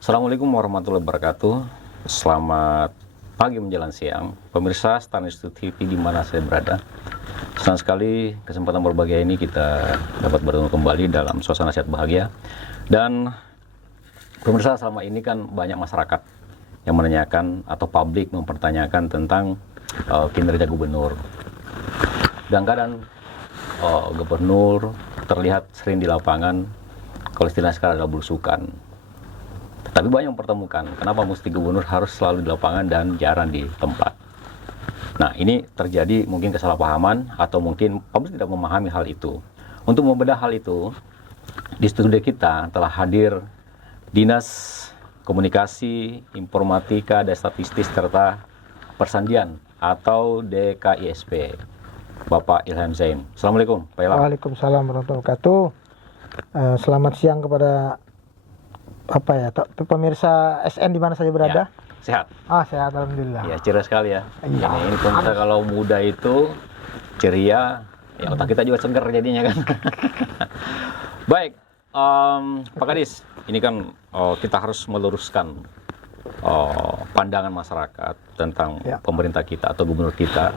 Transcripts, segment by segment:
Assalamualaikum warahmatullahi wabarakatuh. Selamat pagi menjelang siang, pemirsa Star News TV di mana saya berada. Senang sekali kesempatan berbahagia ini kita dapat bertemu kembali dalam suasana sehat bahagia. Dan pemirsa, selama ini kan banyak masyarakat yang menanyakan atau publik mempertanyakan tentang kinerja gubernur. Dan kadang gubernur terlihat sering di lapangan, kalau istilahnya sekarang adalah belusukan. Tapi banyak mempertemukan kenapa mesti gubernur harus selalu di lapangan dan jarang di tempat. Nah, ini terjadi mungkin kesalahpahaman atau mungkin publik tidak memahami hal itu. Untuk membedah hal itu, di studio kita telah hadir Dinas Komunikasi, Informatika, dan Statistik serta Persandian atau DKISP, Bapak Ilham Zain. Assalamualaikum, Pak Ilham. Waalaikumsalam warahmatullahi wabarakatuh. Selamat siang kepada pemirsa SN di mana saja berada. Ya, sehat. Sehat alhamdulillah. Ya, ceria sekali ya. Iya. Ini pemirsa kalau muda itu ceria, ya otak kita juga seger jadinya kan. Baik, Pak Kadis, ini kan kita harus meluruskan pandangan masyarakat tentang pemerintah kita atau gubernur kita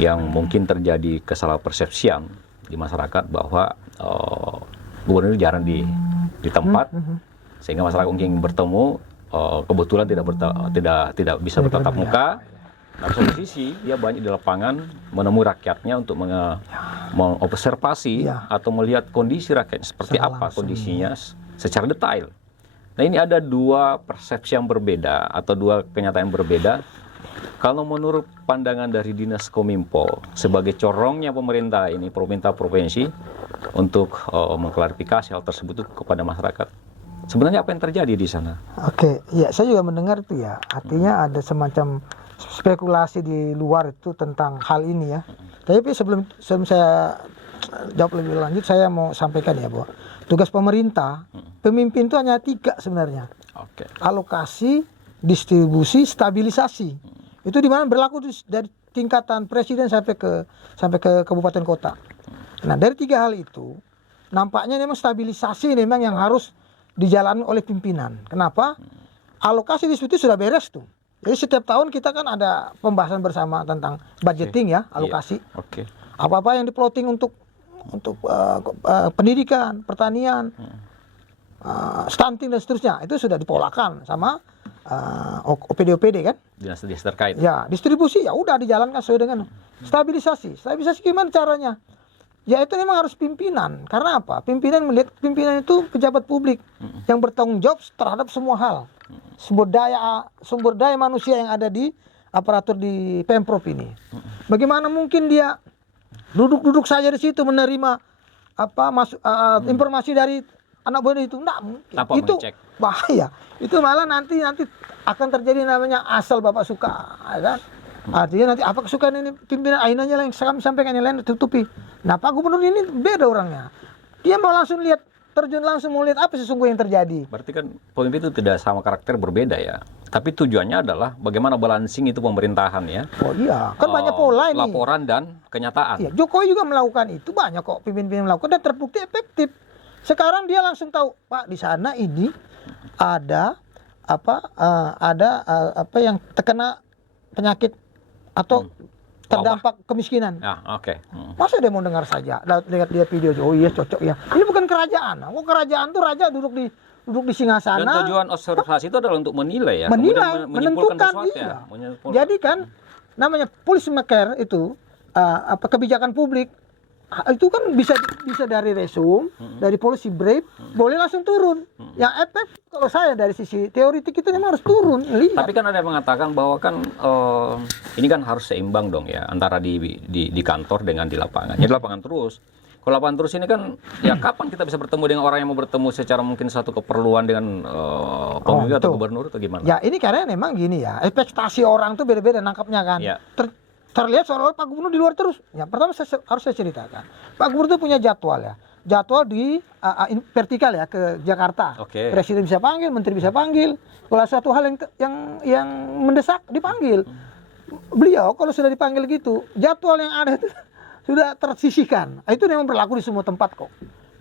yang mungkin terjadi kesalahpersepsian di masyarakat bahwa gubernur jarang di tempat. Sehingga masyarakat mungkin bertemu kebetulan tidak bisa bertatap muka. Nah, satu sisi dia banyak di lapangan menemui rakyatnya untuk mengobservasi atau melihat kondisi rakyatnya seperti apa kondisinya secara detail. Nah, ini ada dua persepsi yang berbeda atau dua kenyataan yang berbeda. Kalau menurut pandangan dari Dinas Kominfo sebagai corongnya pemerintah ini, pemerintah provinsi untuk mengklarifikasi hal tersebut kepada masyarakat. Sebenarnya apa yang terjadi di sana? Oke, ya saya juga mendengar itu ya. Artinya ada semacam spekulasi di luar itu tentang hal ini ya. Tapi sebelum saya jawab lebih lanjut, saya mau sampaikan ya bahwa tugas pemerintah, pemimpin itu hanya 3 sebenarnya. Oke. Alokasi, distribusi, stabilisasi. Itu di mana berlaku dari tingkatan presiden sampai ke kabupaten kota. Nah, dari 3 hal itu nampaknya memang stabilisasi memang yang harus dijalani oleh pimpinan. Kenapa? Alokasi distribusi sudah beres tuh. Jadi setiap tahun kita kan ada pembahasan bersama tentang budgeting ya, alokasi. Oke. Apa-apa yang diploting untuk pendidikan, pertanian, stunting dan seterusnya itu sudah dipolakan sama OPD kan? Dinas terkait. Ya, distribusi ya udah dijalankan sesuai dengan stabilisasi. Stabilisasi gimana caranya? Ya itu memang harus pimpinan. Karena apa? Pimpinan itu pejabat publik yang bertanggung jawab terhadap semua hal. Sumber daya manusia yang ada di aparatur di Pemprov ini. Bagaimana mungkin dia duduk saja di situ menerima informasi dari anak buah itu? Enggak mungkin. Itu bahaya. Itu malah nanti akan terjadi namanya asal Bapak suka, kan? Artinya nanti apa kesukaan ini pimpinan ainanya yang kami sampaikan yang lain tutupi. Nah, Pak Gubernur ini beda orangnya. Dia mau langsung lihat, terjun langsung mau lihat apa sesungguhnya yang terjadi. Berarti kan pemimpin itu tidak sama karakter, berbeda ya. Tapi tujuannya adalah bagaimana balancing itu pemerintahan ya. Oh iya, kan banyak pola ini. Laporan dan kenyataan. Iya, Jokowi juga melakukan itu, banyak kok pemimpin melakukan dan terbukti efektif. Sekarang dia langsung tahu, Pak di sana ini ada yang terkena penyakit atau terdampak kemiskinan. Ya, oke. Masa dia mau dengar saja, lihat dia video, oh iya cocok ya. Ini bukan kerajaan. Kerajaan tuh raja duduk di singgasana. Dan tujuan observasi itu adalah untuk menilai ya. Menilai, menentukan ya. Jadi kan namanya policy maker itu kebijakan publik itu kan bisa dari resume, dari policy brief, boleh langsung turun. Yang efek kalau saya dari sisi teoritik itu memang harus turun. Lihat. Tapi kan ada yang mengatakan bahwa kan ini kan harus seimbang dong ya antara di kantor dengan di lapangan. Ya di lapangan terus. Kalau lapangan terus ini kan ya kapan kita bisa bertemu dengan orang yang mau bertemu secara mungkin satu keperluan dengan pemimpin atau gubernur atau gimana? Ya ini karena memang gini ya, ekspektasi orang tuh beda-beda nangkapnya kan. Ya. Terlihat seolah-olah Pak Gubernur di luar terus. Ya, pertama harus saya ceritakan. Pak Gubernur itu punya jadwal ya. Jadwal di vertikal ya ke Jakarta. Okay. Presiden bisa panggil, menteri bisa panggil. Kalau satu hal yang mendesak dipanggil. Beliau kalau sudah dipanggil gitu, jadwal yang ada itu sudah tersisihkan. Itu memang berlaku di semua tempat kok.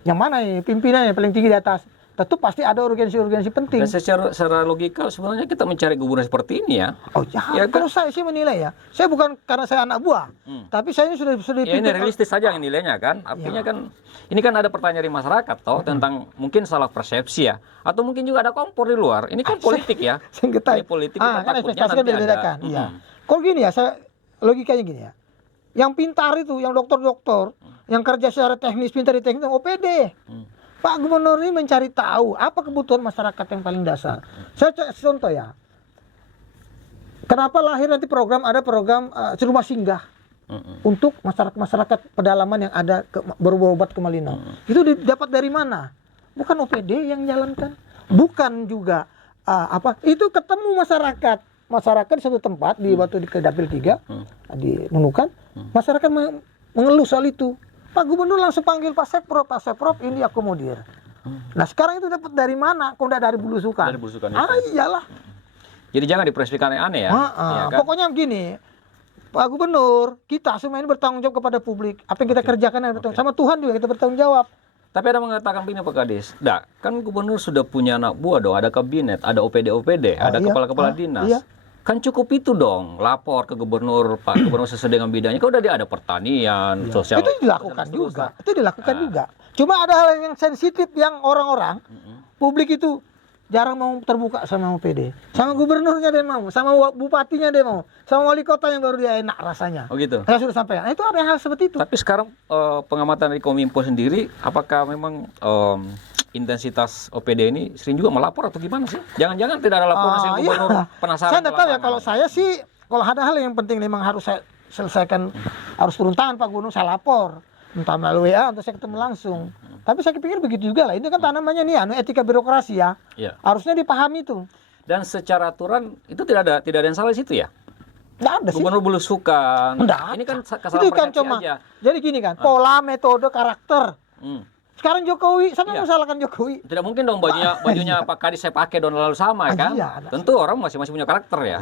Yang mana pimpinan yang paling tinggi di atas. tentu pasti ada urgensi-urgensi penting. Dan secara logika sebenarnya kita mencari gubernur seperti ini ya. Oh ya, Ya kalau saya sih menilai ya, saya bukan karena saya anak buah, tapi saya ini sudah Ya ini realistis saja yang nilainya kan. Artinya kan ini kan ada pertanyaan dari masyarakat toh tentang mungkin salah persepsi ya, atau mungkin juga ada kompor di luar. Ini kan politik ya. Sengketa. Ini politik kita Kan takutnya ekspektasi kan nanti beda-bedakan. ada. Iya. Kalau gini ya, saya logikanya gini ya. Yang pintar itu, yang dokter-dokter, yang kerja secara teknis, pintar di teknis, OPD. Pak Gubernur ini mencari tahu apa kebutuhan masyarakat yang paling dasar. Saya contoh ya. Kenapa lahir nanti ada program rumah singgah untuk masyarakat pedalaman yang ada berobat ke Malino. Itu didapat dari mana? Bukan OPD yang jalankan, bukan juga itu ketemu masyarakat di satu tempat di waktu di Dapil 3 di Nunukan, masyarakat mengeluh soal itu. Pak Gubernur langsung panggil Pak Seprov ini akomodir. Nah sekarang itu dapat dari mana? Kok udah dari belusukan? Dari belusukan itu. Iyalah. Jadi jangan dipersepsikan aneh ya. Ya kan? Pokoknya begini, Pak Gubernur, kita semua ini bertanggung jawab kepada publik. Apa yang kita kerjakan sama Tuhan juga kita bertanggung jawab. Tapi ada mengatakan begini Pak Kadis, kan gubernur sudah punya anak buah dong, ada kabinet, ada OPD, ada kepala-kepala dinas. Iya. Kan cukup itu dong, lapor ke gubernur, Pak Gubernur sesuai dengan bidangnya. Kalau udah dia ada pertanian, sosial. Itu dilakukan juga. Itu dilakukan juga. Cuma ada hal yang sensitif yang orang-orang, publik itu jarang mau terbuka sama OPD. Sama gubernurnya dia mau, sama bupatinya dia mau, sama wali kota yang baru dia enak rasanya. Oh gitu. Saya sudah sampaikan. Nah, itu ada hal seperti itu. Tapi sekarang pengamatan dari Kominfo sendiri, apakah memang intensitas OPD ini sering juga melapor atau gimana sih? Jangan-jangan tidak ada laporan sih gubernur penasaran. Saya tidak tahu ya, kalau saya sih, kalau ada hal yang penting memang harus saya selesaikan, harus turun tangan Pak Gubernur, saya lapor. Entah melalui WA, untuk saya ketemu langsung. Tapi saya pikir begitu juga lah. Ini kan namanya etika birokrasi ya. Harusnya dipahami itu. Dan secara aturan itu tidak ada yang salah di situ ya? Nggak ada sih. Gubernur belusukan. Ini kan kesalahan itu kan persepsi cuma aja. Jadi gini kan, pola, metode, karakter. Sekarang Jokowi, saya menyalahkan Jokowi. Tidak mungkin dong bajunya Pak Kadis saya pakai tahun lalu sama kan? Tentu orang masing-masing punya karakter ya.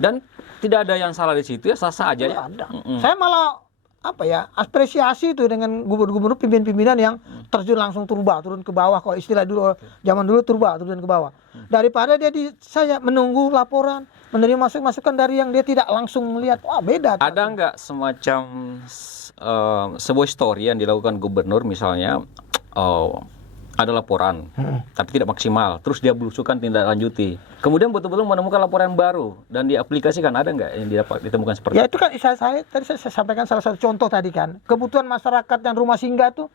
Dan tidak ada yang salah di situ ya, sah-sah aja ya. Saya malah apresiasi itu dengan gubernur pimpinan yang terjun langsung turun ke bawah. Kalau istilah dulu zaman dulu turun ke bawah. Daripada saya menunggu laporan, menerima masukan dari yang dia tidak langsung melihat. Wah, beda. Ada nggak semacam sebuah story yang dilakukan gubernur misalnya ada laporan tapi tidak maksimal, terus dia belusukan tindak lanjuti, kemudian betul-betul menemukan laporan baru dan diaplikasikan, ada nggak yang ditemukan seperti itu? Kan tadi saya sampaikan salah satu contoh tadi kan, kebutuhan masyarakat yang rumah singgah itu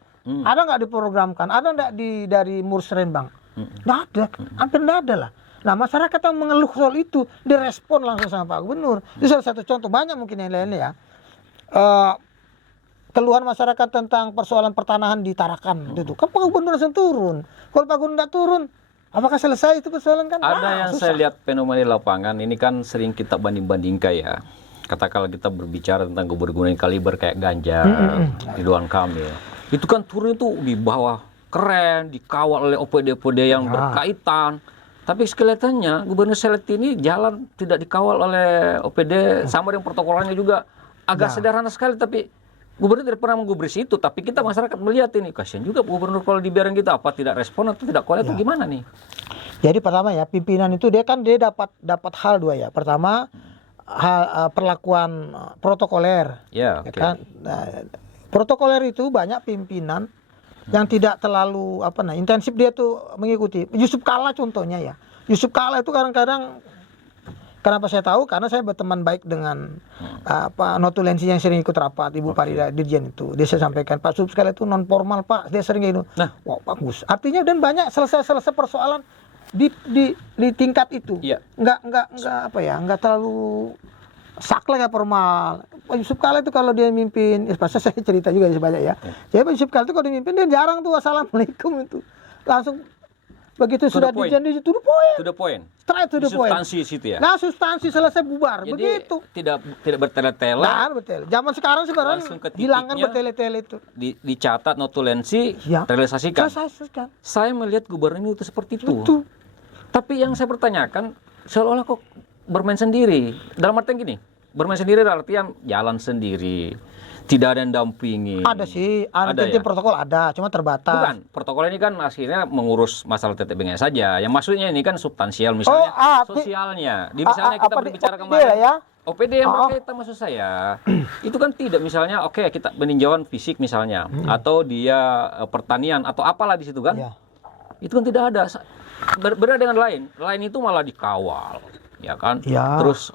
ada nggak diprogramkan, ada nggak dari Musrembang? Nggak ada, hampir nggak ada lah. Nah masyarakat yang mengeluh soal itu direspon langsung sama Pak Gubernur. Itu salah satu contoh, banyak mungkin yang lainnya ya. Keluhan masyarakat tentang persoalan pertanahan di Tarakan itu kan Pak Gubernur langsung turun. Kalau Pak Gubernur tidak turun, apakah selesai itu persoalan kan? Ada yang susah. Saya lihat fenomena di lapangan ini kan sering kita banding-bandingkan ya. Katakanlah kita berbicara tentang gubernur yang kaliber kayak Ganjar, Ridwan Kamil, itu kan turun itu di bawah keren, dikawal oleh OPD-OPD yang berkaitan. Tapi kelihatannya gubernur Selet ini jalan tidak dikawal oleh OPD, sama dengan protokolernya juga agak sederhana sekali, tapi gubernur tidak pernah menggubris itu. Tapi kita masyarakat melihat ini, kasihan juga gubernur kalau dibiarin kita, apa tidak respon atau tidak kuat itu gimana nih? Jadi pertama ya, pimpinan itu dia dapat hal dua ya. Pertama hal perlakuan protokoler. Kan? Nah, protokoler itu banyak pimpinan yang tidak terlalu intensif dia tuh mengikuti. Yusuf Kalla contohnya ya. Yusuf Kalla itu kadang-kadang, kenapa saya tahu? Karena saya berteman baik dengan Notulensi yang sering ikut rapat, Ibu Farida Dirjen itu. Dia saya sampaikan, Pak Yusuf Kalla itu non formal Pak, dia sering gitu. Wah bagus. Artinya dan banyak selesai persoalan di tingkat itu. Nggak terlalu saklek ya formal. Pak Yusuf Kalla itu kalau dia mimpin, pasti saya cerita juga sebanyak ya. Jadi Pak Yusuf Kalla itu kalau dia mimpin dia jarang tuh assalamualaikum itu. Langsung begitu sudah dijanji to the point. Straight to the point. Substansi situ ya. Nah, substansi selesai bubar. Jadi, begitu. Tidak bertele-tele. Zaman sekarang sebenarnya hilangkan bertele-tele itu. Dicatat notulensi, realisasikan. Saya melihat gubernur itu seperti itu. Tapi yang saya pertanyakan, seolah-olah kok bermain sendiri. Dalam artian gini, Bermain sendiri artian jalan sendiri, tidak ada yang dampingi. Ada sih, Ada tim ya? protokol ada, cuma terbatas. Bukan, protokol ini kan akhirnya mengurus masalah TTB-nya saja. Yang maksudnya ini kan substansial, misalnya sosialnya. Di misalnya kita berbicara kemarin, ya? OPD yang berkaitan maksud saya, itu kan tidak misalnya, oke, kita peninjauan fisik misalnya, atau dia pertanian atau apalah di situ kan, Iya. itu kan tidak ada. Berbeda dengan lain itu malah dikawal. Ya kan, Ya. terus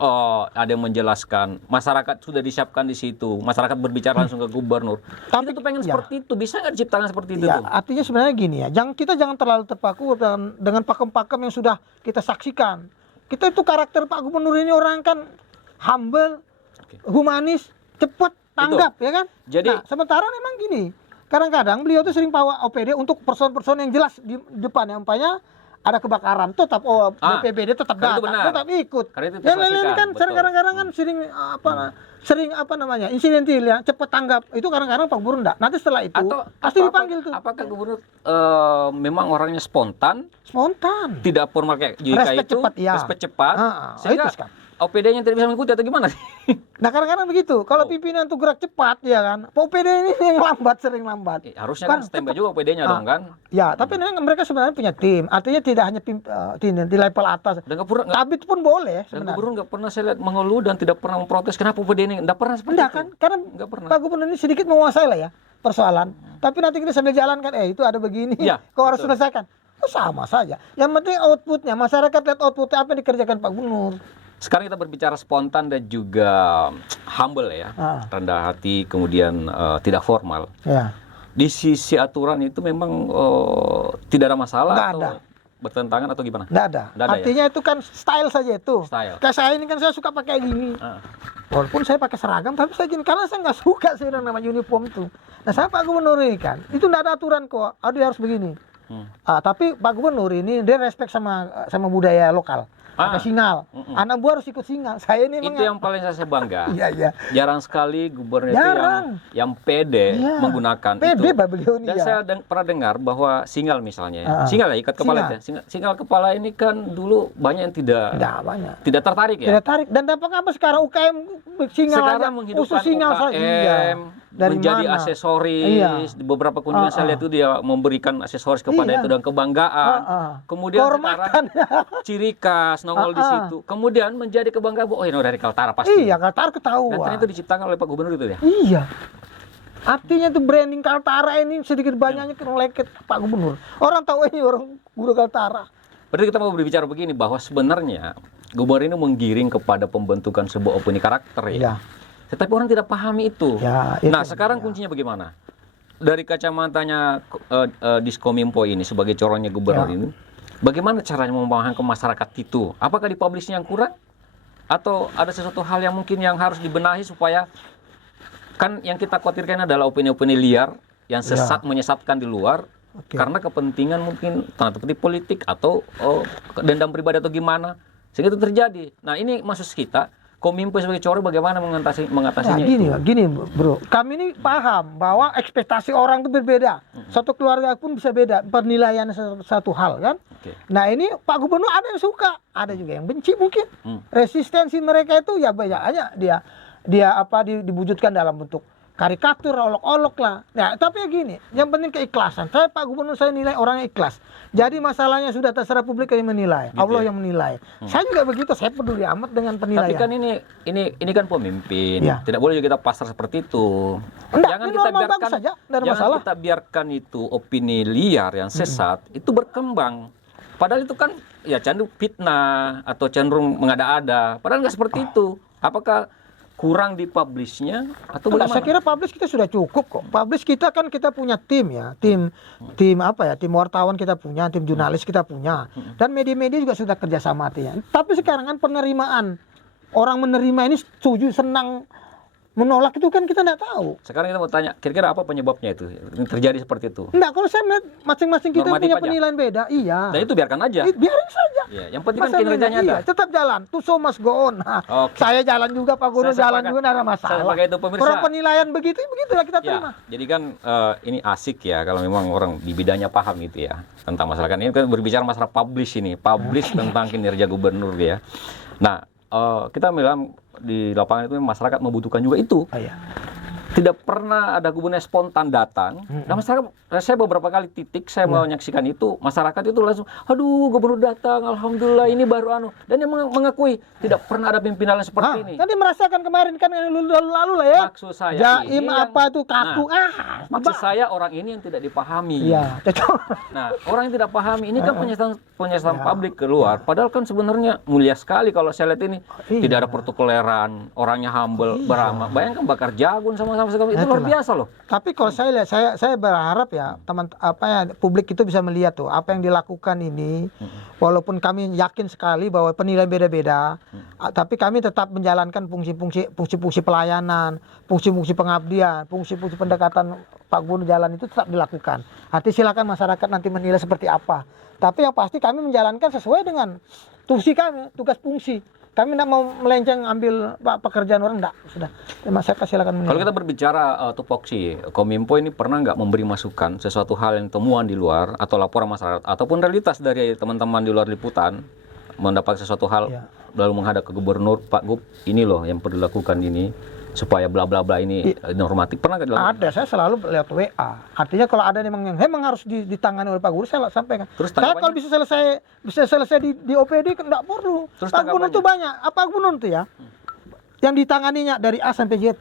ada yang menjelaskan, masyarakat sudah disiapkan di situ, masyarakat berbicara langsung ke gubernur. Tapi, Kita tuh pengen ya. seperti itu, bisa nggak diciptakan seperti itu Ya, tuh? artinya sebenarnya gini ya, kita jangan terlalu terpaku dengan pakem-pakem yang sudah kita saksikan. Kita itu karakter Pak Gubernur ini orang kan humble, humanis, cepat tanggap, ya kan? Jadi- nah, sementara memang gini, kadang-kadang beliau tuh sering bawa OPD untuk person-person yang jelas di depan, ya, umpamanya ada kebakaran, tetap BPBD tetap karena itu datang, benar. tetap ikut. Karena itu Yang lain disaksikan, kan betul. kadang-kadang kan sering apa namanya insidentil ya, cepat tanggap. Itu kadang-kadang Pak Gubernur enggak. Nanti setelah itu pasti dipanggil tuh. Apakah gubernur memang orangnya spontan, Spontan. tidak formal kayak JK Respect itu, cepat, ya. respect cepat, sehingga itu sekarang. OPD-nya tidak bisa mengikuti atau gimana? Nah kadang-kadang begitu. Kalau pimpinan tuh gerak cepat ya kan. OPD ini yang lambat, sering lambat. Harusnya kan standby juga OPD-nya dong kan? Ya, tapi mereka sebenarnya punya tim. Artinya tidak hanya di level atas. Dan gubernur Kabit pun boleh dan sebenarnya. gubernur nggak pernah saya lihat mengeluh dan tidak pernah memprotes kenapa OPD ini nggak pernah seperti Enggak itu. kan? Karena Nggak pernah. Pak Gubernur ini sedikit menguasai lah ya persoalan. Tapi nanti kita sambil jalan kan, itu ada begini. Iya, Kau harus betul. selesaikan. Oh, sama saja. Yang penting outputnya, masyarakat lihat outputnya apa yang dikerjakan Pak Gubernur. Sekarang kita berbicara spontan dan juga humble ya, rendah hati, kemudian tidak formal. Ya. Di sisi aturan itu memang tidak ada masalah Nggak atau ada. bertentangan atau gimana? Nggak ada. Nggak ada, Artinya itu kan style saja itu. Style. Kayak saya ini kan saya suka pakai gini. Ah. Walaupun saya pakai seragam, tapi saya gini karena saya nggak suka sih yang namanya uniform itu. Nah saya Pak Gubernur ini kan, itu nggak ada aturan kok. Dia harus begini. Tapi Pak Gubernur ini dia respect sama budaya lokal. Pakai singal. Anak buah harus ikut singal. Saya ini Itu yang paling saya bangga. Iya. Jarang sekali gubernur itu Jarang. yang pede Iya. menggunakan Pede itu. Pak beliau ini Dan ya. saya pernah dengar bahwa singal misalnya, singal ya ikat kepala Singal. ya. Singal kepala ini kan dulu banyak yang tidak banyak. tidak tertarik ya. Tidak tarik. Dan dampaknya apa sekarang UKM singal Sekarang aja. menghidupkan Khusus singal UKM, saja. Iya. Dari menjadi mana? aksesoris. Iya. Di beberapa kunjungan saya lihat itu dia memberikan aksesoris kepada Iya. itu dan kebanggaan. Kehormatan. Kemudian sekarang ciri khas nongol di situ. Kemudian menjadi kebanggaan, oh ini dari Kaltara pasti. Iya, Kaltara Dan ketahuan. ternyata itu diciptakan oleh Pak Gubernur itu ya. Iya. Artinya itu branding Kaltara ini sedikit banyaknya kena leket Pak Gubernur. Orang tahu ini orang guru Kaltara. Berarti kita mau berbicara begini bahwa sebenarnya gubernur ini menggiring kepada pembentukan sebuah opini karakter ya. Iya. Tetapi orang tidak pahami itu. Ya, itu Nah, sekarang kuncinya bagaimana? Dari kacamatanya Diskominfo ini sebagai calonnya gubernur Ya. ini, bagaimana caranya memahami ke masyarakat itu? Apakah di publishnya yang kurang? Atau ada sesuatu hal yang mungkin yang harus dibenahi supaya kan yang kita khawatirkan adalah opini-opini liar yang sesat menyesatkan di luar karena kepentingan mungkin tanda petik politik atau dendam pribadi atau gimana sehingga itu terjadi. Nah ini maksud kita Kominfo sebagai coro bagaimana mengatasinya Nah, itu? gini bro, kami ini paham bahwa ekspektasi orang itu berbeda. Satu keluarga pun bisa beda penilaian satu hal kan. Nah ini Pak Gubernur ada yang suka, ada juga yang benci mungkin. Resistensi mereka itu ya banyak aja diwujudkan dalam bentuk karikatur, olok-olok lah. Nah, tapi ya gini, yang penting keikhlasan. Saya Pak Gubernur saya nilai orangnya ikhlas. Jadi masalahnya sudah terserah publik yang menilai, Gitu Allah ya? yang menilai. Saya juga begitu, saya peduli amat dengan penilaian. Tapi kan ini kan pemimpin, Ya. tidak boleh juga kita pasar seperti itu. Enggak, ini normal bagus saja, nggak ada jangan masalah. kita biarkan itu opini liar yang sesat itu berkembang. Padahal itu kan ya cenderung fitnah atau cenderung mengada-ada. Padahal nggak seperti itu. Apakah kurang di publishnya atau Enggak, bagaimana? saya kira publish kita sudah cukup kok. Publish kita kan kita punya tim ya, tim apa ya, tim wartawan kita punya, tim jurnalis kita punya, dan media-media juga sudah kerjasama artinya. Tapi sekarang kan penerimaan orang menerima ini setuju, senang, menolak itu kan kita nggak tahu. Sekarang kita mau tanya, kira-kira apa penyebabnya itu ini terjadi seperti itu? Enggak, kalau saya melihat masing-masing kita Normatif punya aja. penilaian beda. Iya. Dan itu biarkan aja. Biarin saja. Ya, yang penting kan Masalahnya, kinerjanya ada. tetap jalan. Tuh so must go on. Nah, Oke. saya jalan juga, Pak Gubernur Saya jalan sepakat. juga, nggak ada Saya masalah. sepakat itu, pemirsa. Orang penilaian begitulah kita terima. Ya, jadi kan ini asik ya kalau memang orang di bidangnya paham gitu ya tentang masalah kan ini kan berbicara masalah publish ini, publish tentang kinerja gubernur ya. Nah, kita bilang di lapangan itu masyarakat membutuhkan juga itu. Oh, iya. Tidak pernah ada gubernur spontan datang. Nah, masyarakat, saya beberapa kali titik saya menyaksikan itu, masyarakat itu langsung, aduh gubernur datang, alhamdulillah ini baru anu. Dan dia mengakui tidak pernah ada pimpinan seperti ini. Nanti merasakan kemarin kan yang lalu lah ya. Maksud saya Jaim ini apa itu kaku. maksud saya orang ini yang tidak dipahami. Iya, Nah, orang yang tidak pahami ini kan penyataan publik keluar. Padahal kan sebenarnya mulia sekali kalau saya lihat ini. Tidak ada protokoleran, orangnya humble, beramah. Bayangkan bakar jagung sama-sama sekali itu luar biasa loh. Tapi kalau saya lihat, saya berharap ya publik itu bisa melihat tuh apa yang dilakukan ini. Walaupun kami yakin sekali bahwa penilaian beda-beda, tapi kami tetap menjalankan fungsi-fungsi pelayanan, fungsi-fungsi pengabdian, fungsi-fungsi pendekatan Pak Gubernur jalan itu tetap dilakukan. Artinya silakan masyarakat nanti menilai seperti apa. Tapi yang pasti kami menjalankan sesuai dengan fungsi kami, tugas fungsi. Kami tidak mau melenceng ambil pekerjaan orang, enggak. Sudah, masyarakat silakan menilai. Kalau kita berbicara tupoksi, Kominfo ini pernah nggak memberi masukan sesuatu hal yang temuan di luar atau laporan masyarakat ataupun realitas dari teman-teman di luar liputan mendapat sesuatu hal lalu menghadap ke gubernur, Pak Gub, ini loh yang perlu dilakukan ini supaya bla bla bla ini normatif. Pernah nggak dilakukan? Ada, saya selalu lewat WA. Artinya kalau ada yang memang harus ditangani oleh Pak Gubernur, saya sampaikan. Terus saya kalau bisa selesai di OPD kan enggak perlu. Terus Pak Gubernur itu banyak. Apa Gubernur itu ya? Yang ditanganinya dari A sampai Z.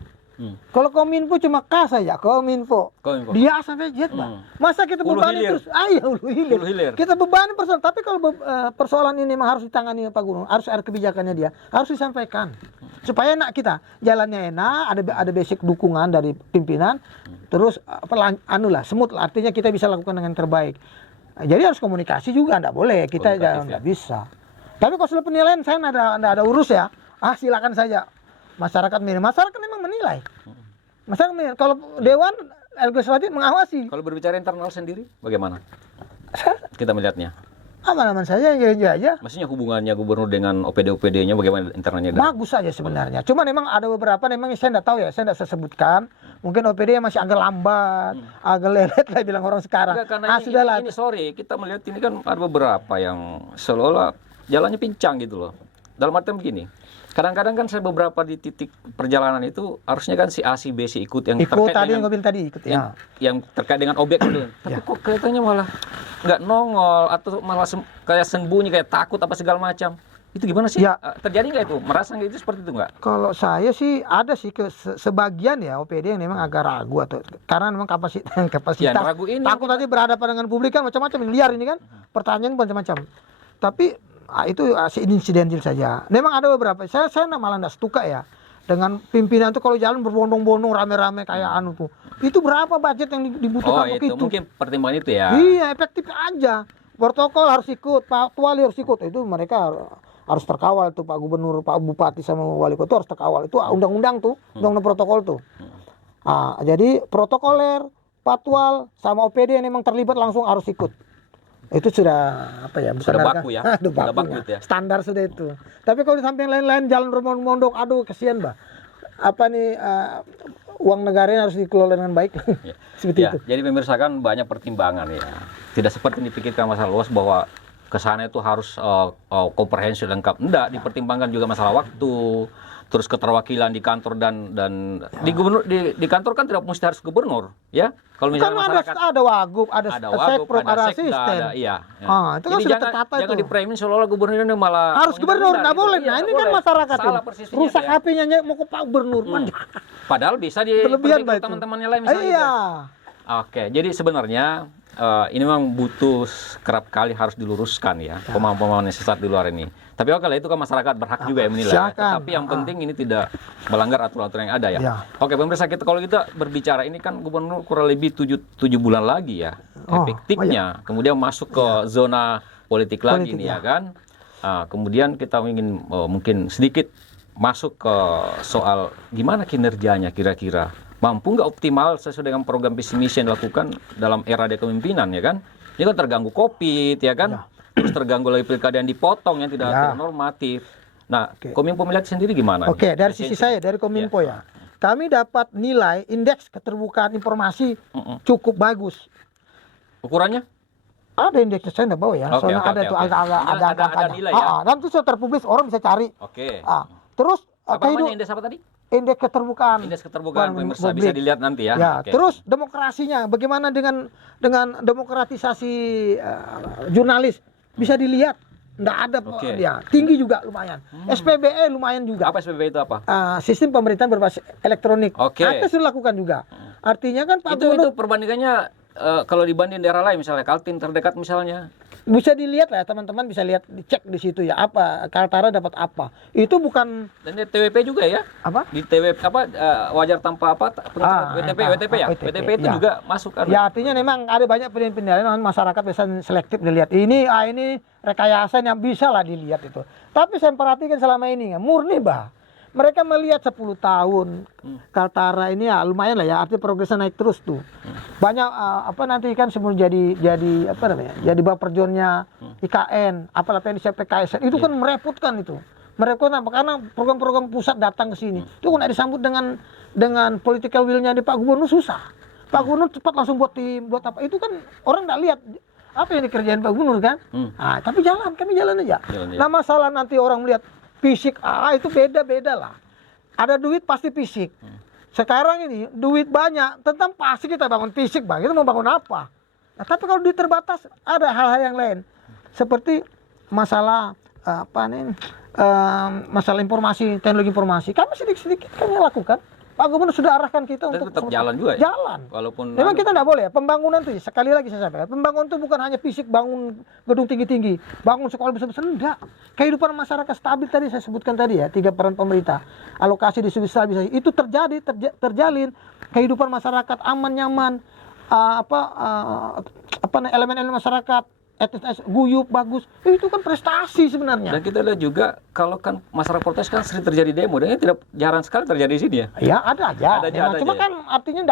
Kalau Kominfo cuma K saja, Kominfo. Dia A sampai Z, Pak. Masa kita bebani terus? Hulu hilir. Kita bebani persoalan. Tapi kalau persoalan ini memang harus ditangani Pak Gubernur, harus ada kebijakannya dia, harus disampaikan. Supaya enak kita, jalannya enak, ada basic dukungan dari pimpinan, terus semut lah. Artinya kita bisa lakukan dengan terbaik. Jadi harus komunikasi juga, enggak boleh kita nggak bisa. Tapi kalau sudah penilaian saya enggak ada urus ya. Silakan saja. Masyarakat memang menilai. Masyarakat menilai. Kalau Dewan Legislatif mengawasi. Kalau berbicara internal sendiri, bagaimana? Kita melihatnya. Aman-aman saja, aja. Maksudnya hubungannya gubernur dengan OPD-OPD-nya bagaimana internalnya? Bagus saja sebenarnya. Cuma memang ada beberapa memang saya enggak tahu ya, saya enggak sebutkan. Mungkin OPD masih agak lambat, agak lelet lah bilang orang sekarang. Sudahlah. Ini sorry, kita melihat ini kan ada beberapa yang seolah-olah jalannya pincang gitu loh. Dalam artian begini. Kadang-kadang kan saya beberapa di titik perjalanan itu harusnya kan si A, si B, si ikut yang terkait tadi dengan mobil tadi ikut ya. Yang terkait dengan objek itu. Tapi kok kelihatannya malah nggak nongol atau malah kayak sembunyi, kayak takut apa segala macam. Itu gimana sih? Ya. Terjadi nggak itu? Merasa nggak itu seperti itu nggak? Kalau saya sih ada sih sebagian ya OPD yang memang agak ragu atau karena memang kapasitas Ya, ragu ini takut tadi berhadapan dengan publik kan macam-macam liar ini kan. Pertanyaan macam-macam. Tapi itu insidentil saja. Memang ada beberapa. Saya malah enggak setuka ya. Dengan pimpinan itu kalau jalan berbondong-bondong rame-rame kayak anu tuh. Itu berapa budget yang dibutuhkan untuk itu? Mungkin pertimbangan itu ya. Iya, efektif aja. Protokol harus ikut, Pak Wali harus ikut. Itu mereka harus terkawal tuh Pak Gubernur, Pak Bupati sama Wali Kota harus terkawal. Itu undang-undang tuh, undang-undang protokol tuh. Jadi protokoler, patwal sama OPD yang memang terlibat langsung harus ikut. Itu sudah sudah baku ya. Sudah baku ya. Standar sudah itu. Tapi kalau di samping lain-lain jalan mondok, aduh kesian, Mbak. Uang negara harus dikelola dengan baik. Ya. Seperti itu. Jadi pemirsa kan banyak pertimbangan ya. Tidak seperti dipikirkan masalah luas bahwa kesana itu harus komprehensif lengkap. Enggak, dipertimbangkan juga masalah waktu. Terus keterwakilan di kantor dan di gubernur di kantor kan tidak mesti harus gubernur, ya. Kalau misalnya masyarakat ada wagub, ada sekprop, ada asisten. Itu kan sudah tertata itu. Jangan dipremin seolah-olah gubernur ini malah harus gubernur, nggak boleh. Nah, ini kan masyarakat rusak ya. HP-nya mau ke Pak Gubernur. Padahal bisa diperbaiki teman-temannya lain misalnya. Iya. Oke, jadi sebenarnya ini memang butuh kerap kali harus diluruskan ya pemahaman-pemahaman yang sesat di luar ini. Tapi oke lah, itu kan masyarakat berhak juga ya menilai. Tapi yang penting ini tidak melanggar aturan-aturan yang ada ya. Oke, pemirsa, kalau kita berbicara ini kan gubernur kurang lebih 7 bulan lagi ya efektifnya. Kemudian masuk ke zona politik lagi nih ya kan. Kemudian kita ingin mungkin sedikit masuk ke soal gimana kinerjanya kira-kira. Mampu nggak optimal sesuai dengan program visi misi yang dilakukan dalam era dia kepemimpinan ya kan. Ini kan terganggu COVID ya kan. Terus terganggu lagi pilkada yang dipotong yang tidak normatif. Nah, Kominfo melihat sendiri gimana? Oke, dari sisi saya, dari Kominfo ya. Kami dapat nilai indeks keterbukaan informasi cukup bagus. Ukurannya? Ada indeksnya, saya nggak bawa ya. Oke, Soalnya oke, ada oke, tuh oke. ada Ini ada angkanya. nilai ya? Dan itu sudah terpublis, orang bisa cari. Oke. Terus Apa namanya indeks apa tadi? indeks keterbukaan. Indeks keterbukaan Bukan pemirsa publik. bisa dilihat nanti ya. Ya, Oke. terus demokrasinya, bagaimana dengan demokratisasi jurnalis bisa dilihat. Nggak ada Oke. ya, tinggi juga lumayan. SPBE lumayan juga. Apa SPB itu apa? Sistem pemerintahan berbasis elektronik. Oke. Kita sudah lakukan juga. Artinya kan Pak Itu Gubernur perbandingannya kalau dibanding daerah lain misalnya Kaltim terdekat misalnya. bisa dilihat lah, teman-teman bisa lihat, dicek di situ ya, apa Kaltara dapat apa. Itu bukan Dan di TWP juga ya. apa? Di TWP apa wajar tanpa apa WTP ya. WTP itu ya. juga masuk kan. Ya, artinya memang ada banyak penilaian masyarakat bisa selektif dilihat. Ini rekayasa yang bisa lah dilihat itu. Tapi saya perhatikan selama ini murni mereka melihat 10 tahun Kaltara ini ya lumayan lah ya, artinya progresnya naik terus tuh. Banyak nanti kan sebelum jadi apa namanya? Jadi baperjonnya IKN, apalagi yang disiapkan PKSN itu kan merepotkan itu. Merepotkan karena program-program pusat datang ke sini. Itu kan disambut dengan political will-nya di Pak Gubernur susah. Pak Gubernur cepat langsung buat apa? Itu kan orang nggak lihat apa yang dikerjain Pak Gubernur kan. Tapi kami jalan aja. Nah, masalah nanti orang melihat fisik, itu beda-beda lah. Ada duit pasti fisik. Sekarang ini duit banyak, tentang pasti kita bangun fisik, kita mau bangun apa? Nah, tapi kalau duit terbatas, ada hal-hal yang lain. Seperti masalah masalah informasi, teknologi informasi. Kami sedikit-sedikit kami lakukan. Pak Gubernur sudah arahkan kita Dan untuk tetap jalan juga ya? Jalan. Walaupun Memang kita tidak boleh ya, pembangunan itu sekali lagi saya sampaikan, pembangunan itu bukan hanya fisik bangun gedung tinggi-tinggi, bangun sekolah besar-besar, enggak. Kehidupan masyarakat stabil tadi saya sebutkan tadi ya, 3 peran pemerintah. Alokasi distribusi bisa itu terjalin, kehidupan masyarakat aman nyaman, elemen-elemen masyarakat etnis guyup bagus, itu kan prestasi sebenarnya. Dan kita lihat juga kalau kan masyarakat protes kan sering terjadi demo, dan ini jarang sekali terjadi di sini ya. Ya ada aja. Cuma aja. kan artinya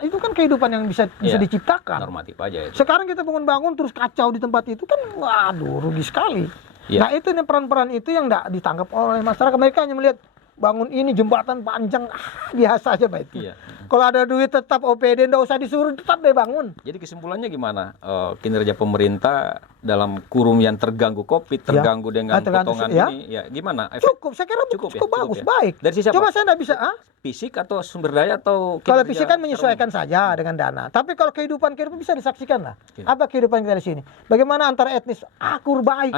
itu kan kehidupan yang bisa diciptakan. Normatif aja itu. Sekarang kita bangun-bangun terus kacau di tempat itu kan, waduh, rugi sekali. Ya. Nah itu nih peran-peran itu yang tidak ditangkap oleh masyarakat. Mereka hanya melihat bangun ini jembatan panjang, biasa aja Pak itu. Iya. Kalau ada duit tetap OPD, nggak usah disuruh, tetap deh bangun. Jadi kesimpulannya gimana? Kinerja pemerintah dalam kurung yang terganggu COVID, terganggu dengan potongan ini, ya gimana? Cukup, saya kira cukup bagus, baik. Dari sisi apa? Coba saya nggak bisa, Fisik atau sumber daya atau kalau fisik kan menyesuaikan saja dengan dana. Tapi kalau kehidupan bisa disaksikan lah. Apa kehidupan kita di sini? Bagaimana antara etnis akur baik.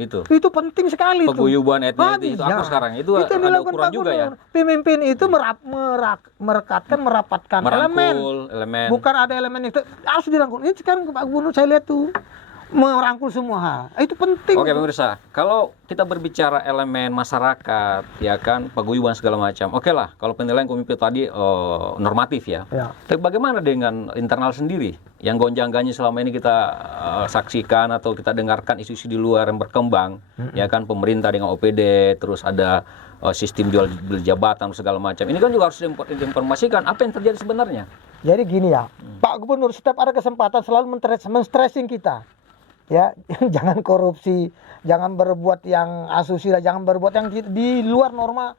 Itu penting sekali. Paguyuban etnis itu aku sekarang itu ada ukuran juga ya. Pemimpin itu merapatkan elemen. Bukan ada elemen itu harus dirangkul. Ini sekarang Pak Gubernur saya lihat tuh merangkul semua hal. Itu penting. Oke pemirsa, kalau kita berbicara elemen masyarakat, ya kan, paguyuban segala macam. Oke lah, kalau penilaian komite tadi normatif ya. Tapi bagaimana dengan internal sendiri? Yang gonjang-ganjing selama ini kita saksikan atau kita dengarkan isu-isu di luar yang berkembang, ya kan, pemerintah dengan OPD, terus ada sistem jual beli jabatan segala macam. Ini kan juga harus diinformasikan apa yang terjadi sebenarnya. Jadi gini ya, Pak Gubernur setiap ada kesempatan selalu men-stressing kita. Ya, jangan korupsi, jangan berbuat yang asusila, jangan berbuat yang di luar norma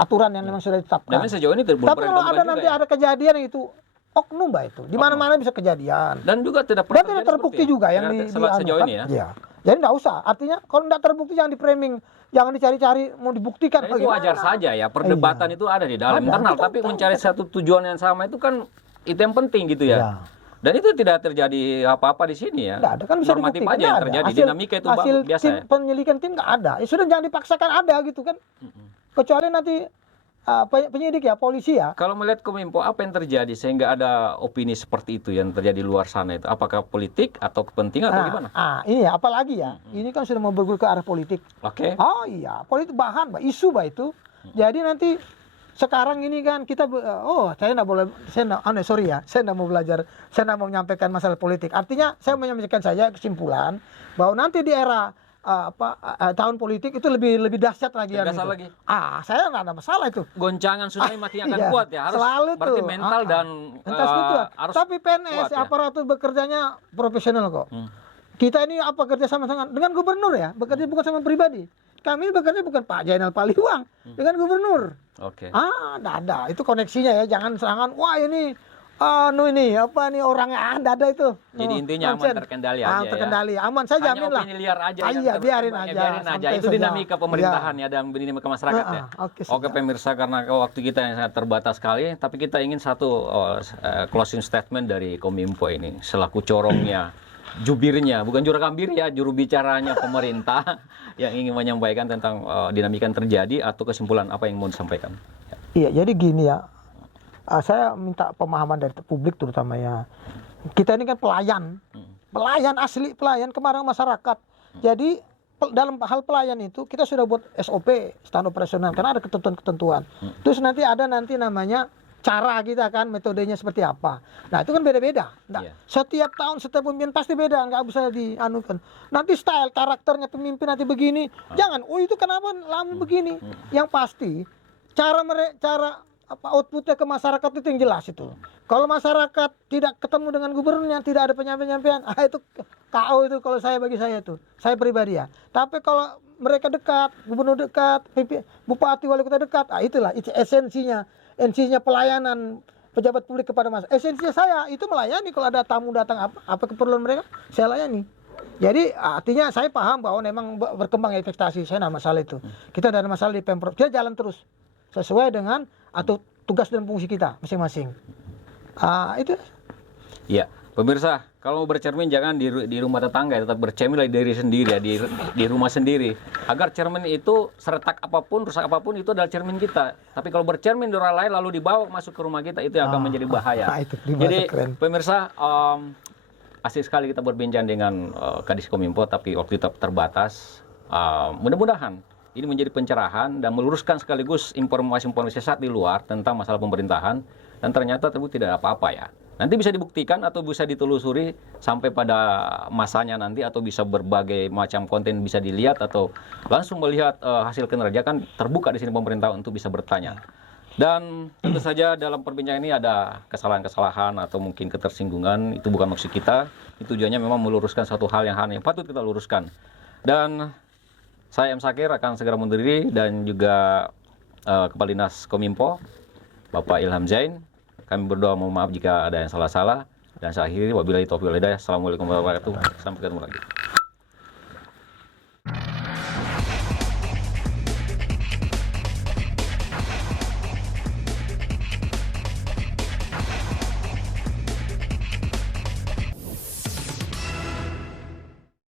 aturan yang memang sudah ditetapkan. Dan sejauh ini belum tapi kalau ada nanti ada kejadian yang itu oknum itu, di mana-mana bisa kejadian. Dan juga tidak pernah tidak terbukti juga yang sejauh ini ya. Ya. Jadi tidak usah. Artinya kalau tidak terbukti jangan di-framing, jangan dicari-cari mau dibuktikan. Dan itu wajar saja ya, perdebatan itu ada di dalam internal, tapi mencari satu tujuan yang sama itu kan itu yang penting gitu ya. Dan itu tidak terjadi apa-apa di sini ya. Nggak ada, kan bisa normatif dibuktikan. aja yang terjadi, dinamika itu biasa tim ya. Penyelidikan tim nggak ada. Ya sudah, jangan dipaksakan ada gitu kan. Kecuali nanti penyidik ya, polisi ya. Kalau melihat Kominfo, apa yang terjadi sehingga ada opini seperti itu yang terjadi di luar sana itu? Apakah politik atau kepentingan atau gimana? Ini ya, apalagi ya. Ini kan sudah mau bergulir ke arah politik. Oke. Oh iya, politik bahan, isu itu. Jadi nanti sekarang ini kan kita saya enggak boleh, saya enggak mau belajar, saya enggak mau menyampaikan masalah politik. Artinya saya menyampaikan saja kesimpulan bahwa nanti di era tahun politik itu lebih dahsyat lagi. Lagi. Saya enggak ada masalah itu. Goncangan tsunami makin akan kuat ya. Harus selalu berarti tuh. mental dan harus. Tapi PNS aparatur bekerjanya profesional kok. Kita ini kerja sama dengan gubernur ya, bekerja bukan sama pribadi. Kami bekerja bukan Pak Jainal Paliwang dengan gubernur. Oke. Enggak ada. Itu koneksinya ya, jangan serangan. Wah ini ini apa nih orangnya ada itu. Jadi intinya aman, terkendali aja ya. Terkendali, aman, saya Hanya jamin lah. opini liar aja. Iya, biarin biarin aja. aja. santai Itu saja. dinamika pemerintahan ya dan dinamika masyarakat ya. Oke, Oke pemirsa, karena waktu kita yang sangat terbatas sekali, tapi kita ingin satu closing statement dari Kominfo ini selaku corongnya, jubirnya, bukan jurukambir ya, juru bicaranya pemerintah yang ingin menyampaikan tentang dinamika yang terjadi atau kesimpulan apa yang mau disampaikan. Iya, jadi gini ya. Saya minta pemahaman dari publik terutama ya. Kita ini kan pelayan. Pelayan asli, pelayan kemarin masyarakat. Jadi dalam hal pelayan itu kita sudah buat SOP, stand operasional, karena ada ketentuan-ketentuan. Terus nanti ada namanya cara kita kan, metodenya seperti apa. Nah itu kan beda-beda. Nah, setiap tahun setiap pemimpin pasti beda, nggak bisa dianukan. Nanti style karakternya pemimpin nanti begini, jangan. Oh itu kenapa lama begini? Yang pasti cara outputnya ke masyarakat itu yang jelas itu. Kalau masyarakat tidak ketemu dengan gubernurnya, tidak ada penyampaian, itu KO itu kalau bagi saya itu. Saya pribadi ya. Tapi kalau mereka dekat, gubernur dekat, bupati, wali kota dekat, itulah itu esensinya. Esensinya pelayanan pejabat publik kepada masyarakat. Esensinya saya itu melayani, kalau ada tamu datang apa keperluan mereka, saya layani. Jadi artinya saya paham bahwa memang berkembang investasi, saya tidak masalah itu. Kita tidak ada masalah di Pemprov, kita jalan terus sesuai dengan atau tugas dan fungsi kita masing-masing. Itu. Ya, pemirsa, kalau mau bercermin jangan di rumah tetangga, tetap bercermin dari diri sendiri ya, di rumah sendiri. Agar cermin itu seretak apapun, rusak apapun itu adalah cermin kita. Tapi kalau bercermin di orang lain lalu dibawa masuk ke rumah kita, itu yang akan menjadi bahaya. Jadi pemirsa, asik sekali kita berbincang dengan Kadis Kominfo, tapi waktu kita terbatas. Mudah-mudahan ini menjadi pencerahan dan meluruskan sekaligus informasi-informasi sesat di luar tentang masalah pemerintahan, dan ternyata terbukti tidak apa-apa ya. Nanti bisa dibuktikan atau bisa ditelusuri sampai pada masanya nanti, atau bisa berbagai macam konten bisa dilihat atau langsung melihat hasil kinerja, kan terbuka di sini pemerintah untuk bisa bertanya. Dan tentu saja dalam perbincangan ini ada kesalahan-kesalahan atau mungkin ketersinggungan, itu bukan maksud kita. Itu tujuannya memang meluruskan satu hal yang patut kita luruskan. Dan saya M. Sakir akan segera mundur diri, dan juga Kepala Dinas Kominfo, Bapak Ilham Zain. Kami berdoa mohon maaf jika ada yang salah-salah. Dan saya akhiri, wabillahi taufiq wal hidayah. Assalamualaikum warahmatullahi wabarakatuh. Sampai ketemu lagi.